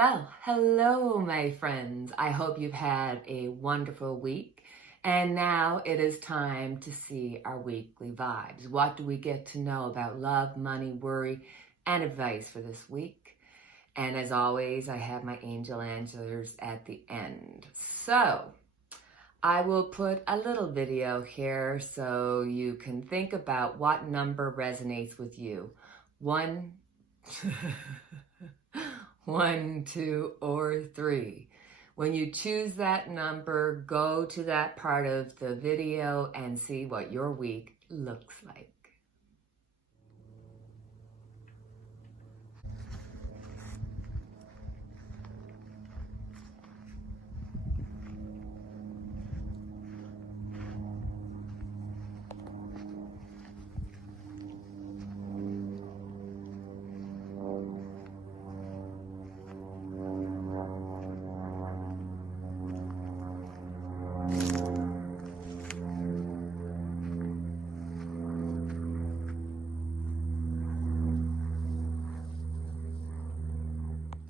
Well, hello, my friends. I hope you've had a wonderful week. And now it is time to see our weekly vibes. What do we get to know about love, money, worry, and advice for this week? And as always, I have my angel answers at the end. So I will put a little video here so you can think about what number resonates with you. One, one, two, or three. When you choose that number, go to that part of the video and see what your week looks like.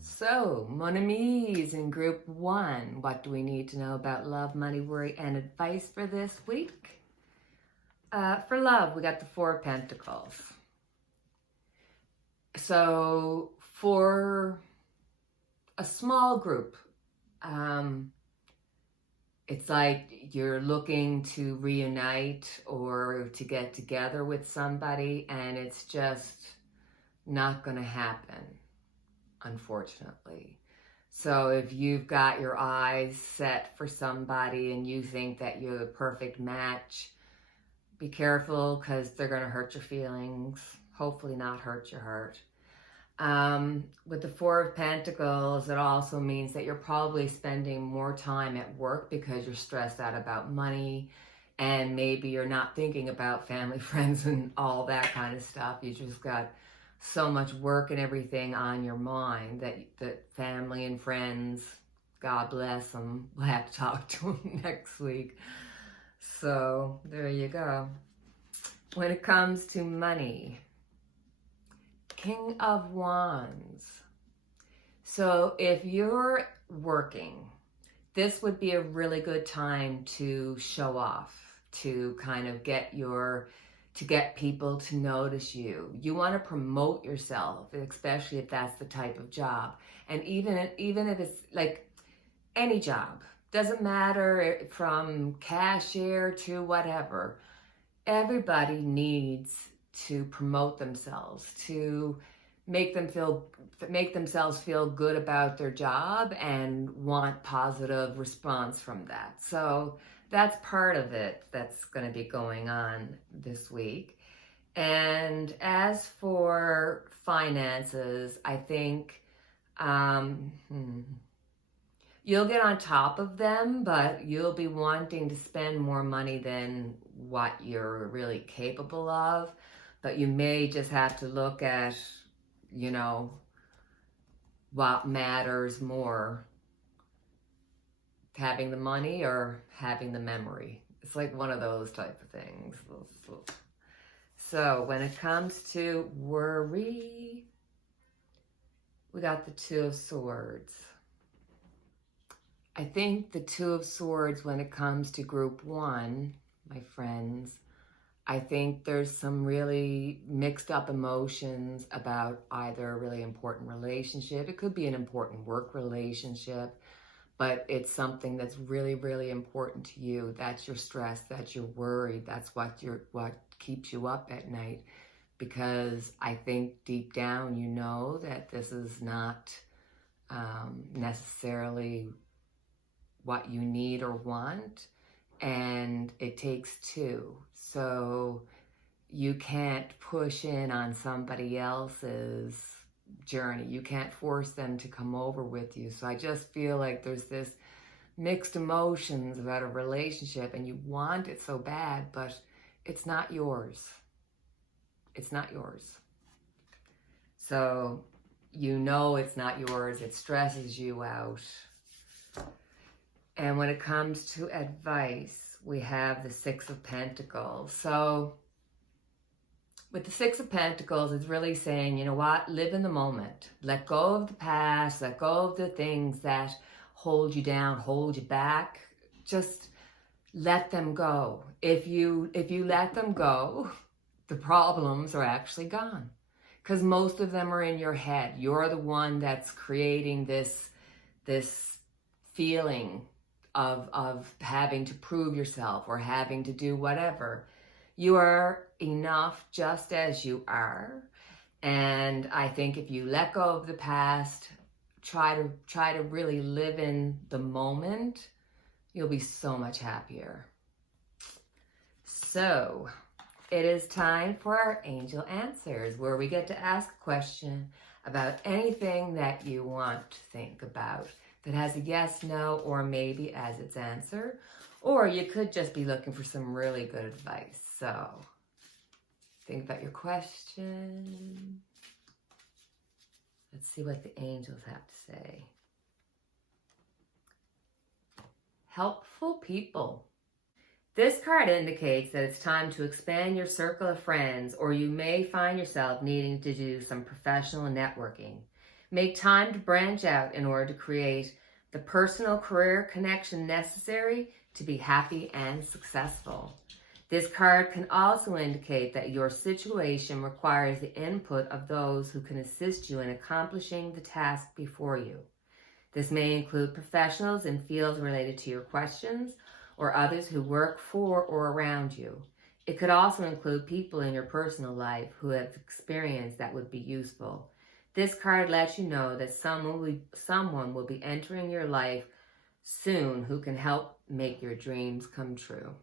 So, mon amis, in group one, what do we need to know about love, money, worry, and advice for this week? For love, we got the Four of Pentacles. So, for a small group, it's like you're looking to reunite or to get together with somebody, and it's just not going to happen, unfortunately. So if you've got your eyes set for somebody and you think that you're the perfect match, be careful because they're going to hurt your feelings, hopefully not hurt your heart. With the Four of Pentacles, it also means that you're probably spending more time at work because you're stressed out about money, and maybe you're not thinking about family, friends, and all that kind of stuff. You just got so much work and everything on your mind that family and friends, God bless them, we'll have to talk to them next week. So there you go. When it comes to money, King of Wands. So if you're working, this would be a really good time to show off, to kind of get people to notice you. You want to promote yourself, especially if that's the type of job. And even if it's like any job, doesn't matter from cashier to whatever, everybody needs to promote themselves, to make themselves feel good about their job and want positive response from that. So that's part of it that's going to be going on this week. And as for finances, I think you'll get on top of them, but you'll be wanting to spend more money than what you're really capable of. But you may just have to look at, what matters more, having the money or having the memory. It's like one of those type of things. So when it comes to worry, we got the Two of Swords. I think the Two of Swords, when it comes to group one, my friends, I think there's some really mixed up emotions about either a really important relationship. It could be an important work relationship, but it's something that's really, really important to you. That's your stress, that's your worry, that's what keeps you up at night. Because I think deep down you know that this is not necessarily what you need or want, and it takes two. So you can't push in on somebody else's journey. You can't force them to come over with you. So I just feel like there's this mixed emotions about a relationship, and you want it so bad, but it's not yours. It's not yours. So it's not yours. It stresses you out. And when it comes to advice, we have the Six of Pentacles. So With the Six of Pentacles, it's really saying, you know what, live in the moment. Let go of the past, let go of the things that hold you down, hold you back. Just let them go. If you let them go, the problems are actually gone. Because most of them are in your head. You're the one that's creating this feeling of having to prove yourself or having to do whatever. You are enough just as you are. And I think if you let go of the past, try to really live in the moment, you'll be so much happier. So it is time for our angel answers, where we get to ask a question about anything that you want to think about that has a yes, no, or maybe as its answer. Or you could just be looking for some really good advice. So think about your question. Let's see what the angels have to say. Helpful people. This card indicates that it's time to expand your circle of friends, or you may find yourself needing to do some professional networking. Make time to branch out in order to create the personal career connection necessary to be happy and successful. This card can also indicate that your situation requires the input of those who can assist you in accomplishing the task before you. This may include professionals in fields related to your questions, or others who work for or around you. It could also include people in your personal life who have experience that would be useful. This card lets you know that someone will be entering your life soon who can help make your dreams come true.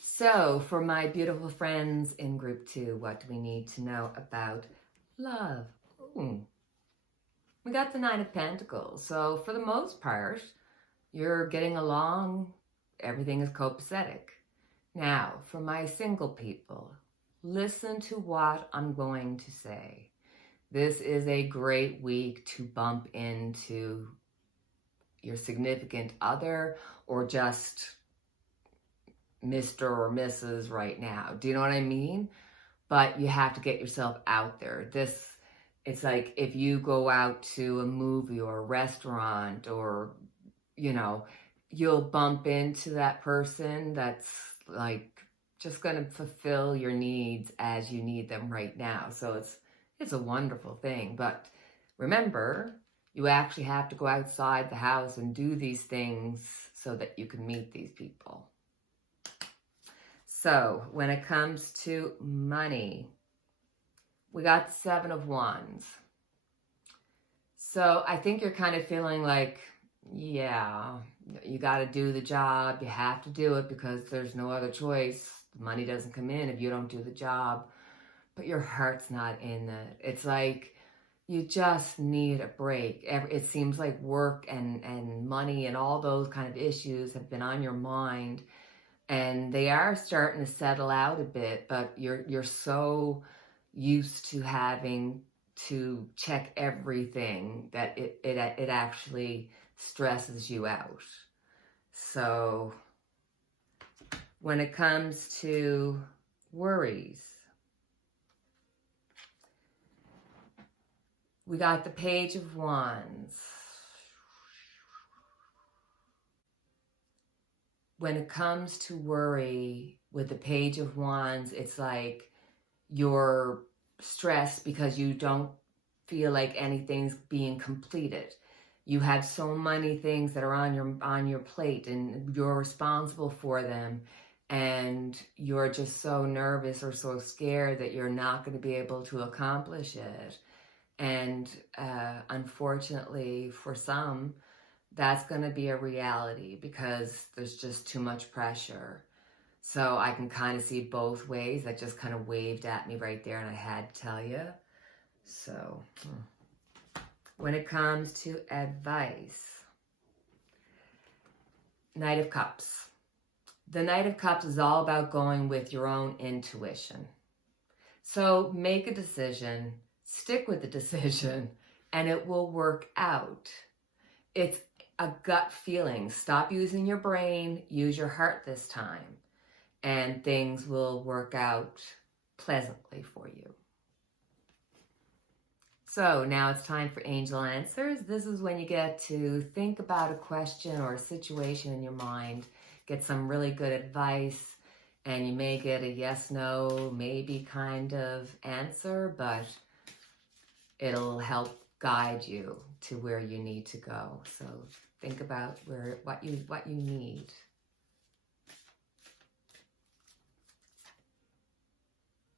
So, for my beautiful friends in group 2, what do we need to know about love? We got the Nine of Pentacles. So, for the most part, you're getting along. Everything is copacetic. Now, for my single people, listen to what I'm going to say. This is a great week to bump into your significant other, or just Mr. or Mrs. right now. Do you know what I mean? But you have to get yourself out there. It's like if you go out to a movie or a restaurant, or, you know, you'll bump into that person that's like just going to fulfill your needs as you need them right now. So it's a wonderful thing. But remember, you actually have to go outside the house and do these things so that you can meet these people. So when it comes to money, we got the Seven of Wands. So I think you're kind of feeling like, yeah, you got to do the job. You have to do it because there's no other choice. The money doesn't come in if you don't do the job. But your heart's not in it. It's like you just need a break. It seems like work and money and all those kind of issues have been on your mind. And they are starting to settle out a bit, but you're so used to having to check everything that it actually stresses you out. So when it comes to worries, we got the Page of Wands. When it comes to worry with the Page of Wands, it's like you're stressed because you don't feel like anything's being completed. You have so many things that are on your plate and you're responsible for them, and you're just so nervous or so scared that you're not going to be able to accomplish it. And unfortunately for some, that's going to be a reality because there's just too much pressure. So I can kind of see both ways. That just kind of waved at me right there, and I had to tell you. So when it comes to advice, Knight of Cups. The Knight of Cups is all about going with your own intuition. So make a decision, stick with the decision, and it will work out. It's a gut feeling. Stop using your brain, use your heart this time, and things will work out pleasantly for you. So now it's time for angel answers. This is when you get to think about a question or a situation in your mind, get some really good advice, and you may get a yes, no, maybe kind of answer, but it'll help guide you to where you need to go. So think about what you need.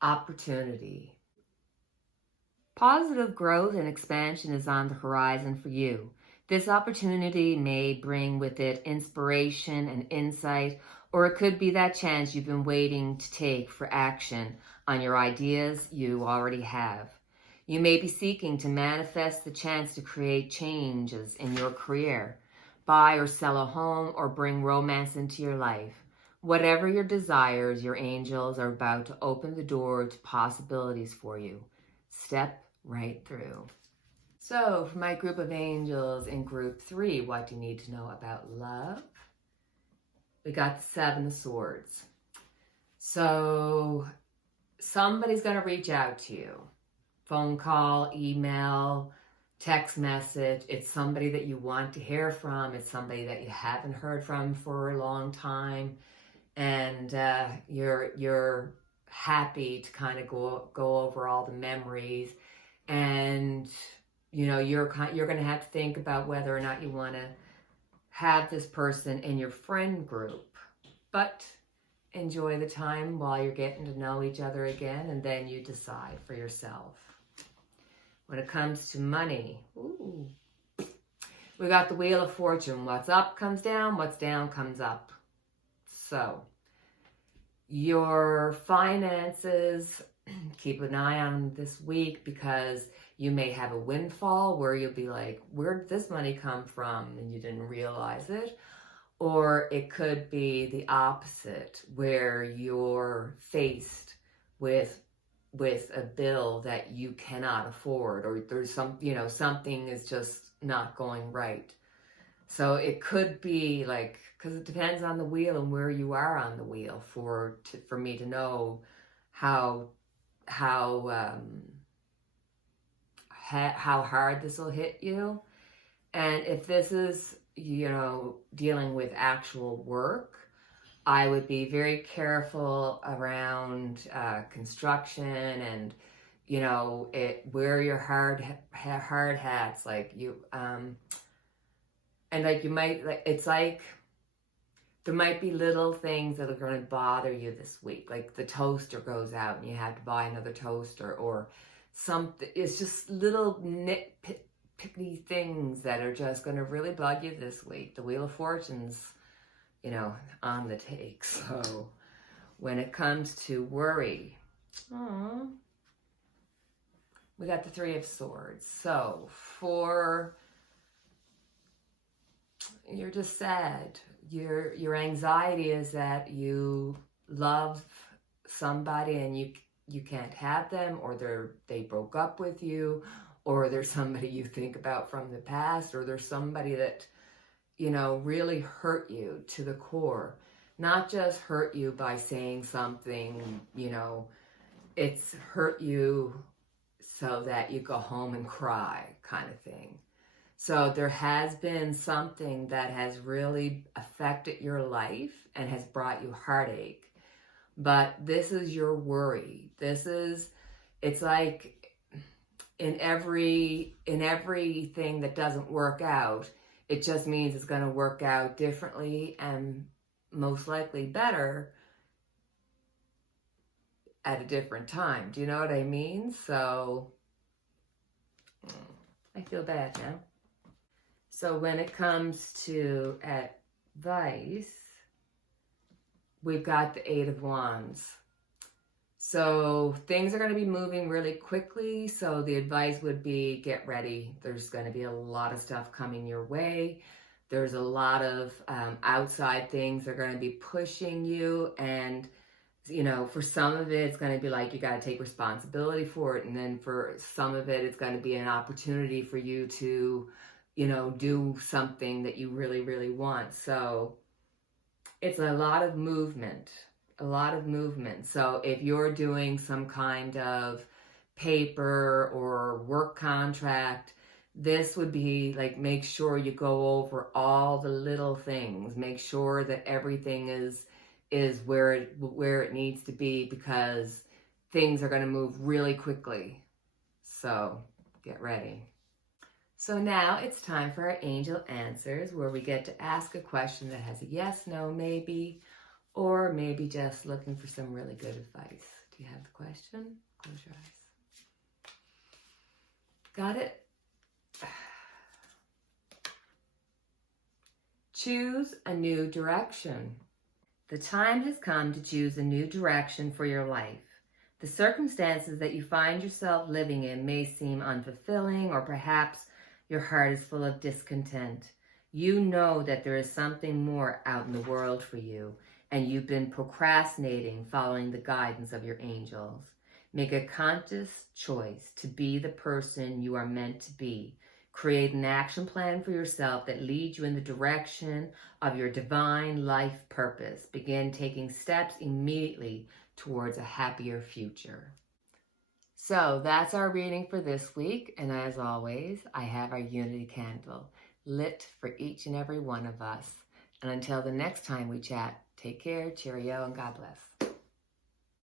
Opportunity. Positive growth and expansion is on the horizon for you. This opportunity may bring with it inspiration and insight, or it could be that chance you've been waiting to take for action on your ideas you already have. You may be seeking to manifest the chance to create changes in your career, buy or sell a home, or bring romance into your life. Whatever your desires, your angels are about to open the door to possibilities for you. Step right through. So for my group of angels in group 3, what do you need to know about love? We got the 7 of Swords. So somebody's going to reach out to you. Phone call, email, text message. It's somebody that you want to hear from. It's somebody that you haven't heard from for a long time. And you're happy to kind of go over all the memories. And, you know, you're going to have to think about whether or not you want to have this person in your friend group. But enjoy the time while you're getting to know each other again, and then you decide for yourself. When it comes to money, we got the Wheel of Fortune. What's up comes down, what's down comes up. So, your finances, keep an eye on this week, because you may have a windfall where you'll be like, where did this money come from? And you didn't realize it. Or it could be the opposite, where you're faced with a bill that you cannot afford, or there's something is just not going right. So it could be like, because it depends on the wheel and where you are on the wheel for me to know how hard this will hit you. And if this is, dealing with actual work, I would be very careful around construction, and wear your hard hats, like you and like you might, like, it's like there might be little things that are going to bother you this week, like the toaster goes out and you have to buy another toaster, or something. It's just little nitpicky things that are just going to really bug you this week. The Wheel of Fortune's, on the take. So when it comes to worry, we got the 3 of Swords. So you're just sad. Your anxiety is that you love somebody and you can't have them, or they broke up with you, or there's somebody you think about from the past, or there's somebody that really hurt you to the core. Not just hurt you by saying something, it's hurt you so that you go home and cry, kind of thing. So there has been something that has really affected your life and has brought you heartache. But this is your worry. It's like in everything that doesn't work out, it just means it's going to work out differently and most likely better at a different time. Do you know what I mean? So I feel bad now. So when it comes to advice, we've got the 8 of Wands. So things are going to be moving really quickly. So the advice would be, get ready. There's going to be a lot of stuff coming your way. There's a lot of outside things that are going to be pushing you. And, for some of it, it's going to be like you got to take responsibility for it. And then for some of it, it's going to be an opportunity for you to, do something that you really, really want. So it's a lot of movement. a lot of movement. So if you're doing some kind of paper or work contract, this would be like, make sure you go over all the little things. Make sure that everything is where it needs to be, because things are going to move really quickly. So get ready. So now it's time for our angel answers, where we get to ask a question that has a yes, no, maybe, or maybe just looking for some really good advice. Do you have the question? Close your eyes. Got it? Choose a new direction. The time has come to choose a new direction for your life. The circumstances that you find yourself living in may seem unfulfilling, or perhaps your heart is full of discontent. You know that there is something more out in the world for you, and you've been procrastinating following the guidance of your angels. Make a conscious choice to be the person you are meant to be. Create an action plan for yourself that leads you in the direction of your divine life purpose. Begin taking steps immediately towards a happier future. So that's our reading for this week. And as always, I have our unity candle lit for each and every one of us. And until the next time we chat, take care, cheerio, and God bless.